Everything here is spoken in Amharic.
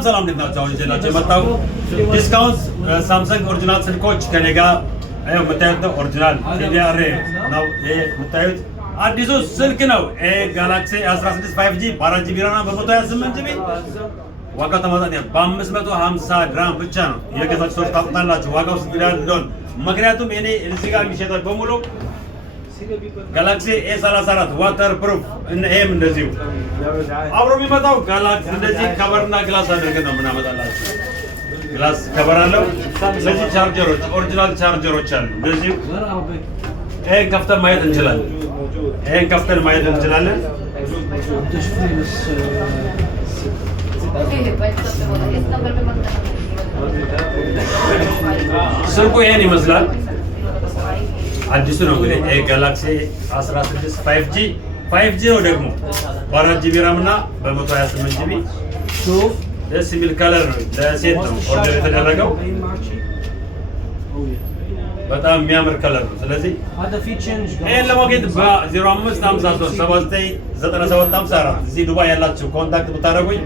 ሰላም እንዴት ናችሁ? አሁን ይዤላችሁ የመጣሁ ዲስካውንት ሳምሰንግ ኦሪጂናል ስልኮች ከኔ ጋር ይኸው የምታዩት ነው። ኦሪጂናል ቴዲአር ነው ይሄ የምታዩት አዲሱ ስልክ ነው። ይሄ ጋላክሲ 16 5G በ4 ጂቢ ራም በ128 ጂቢ ዋጋው ተመጣጣኝ በ550 ድራም ብቻ ነው። የገዛችሁ ሰዎች ታውቁታላችሁ ዋጋው ስንት እንደሆነ። ምክንያቱም እኔ እዚህ ጋር የሚሸጠው በሙሉ ጋላክሲ A34 ዋተር ፕሩፍ እና ይሄም እንደዚሁ አብሮ የሚመጣው ጋላክሲ እንደዚህ ከቨርና ግላስ አድርገን ነው የምናመጣላችሁ። ግላስ ከቨር አለው። ስለዚህ ቻርጀሮች ኦሪጂናል ቻርጀሮች አሉ። እንደዚሁ ይሄን ከፍተን ማየት እንችላለን። ስልኩ ይሄን ይመስላል። አዲሱ ነው እንግዲህ ጋላክሲ 16 5G ነው ደግሞ በ4 ጂቢ ራም እና በ128 ጂቢ ደስ የሚል ከለር ነው። ለሴት ነው ኦርደር የተደረገው። በጣም የሚያምር ከለር ነው። ስለዚህ ይሄን ለማግኘት በ0553 799754 እዚህ ዱባይ ያላችሁ ኮንታክት ብታደርጉኝ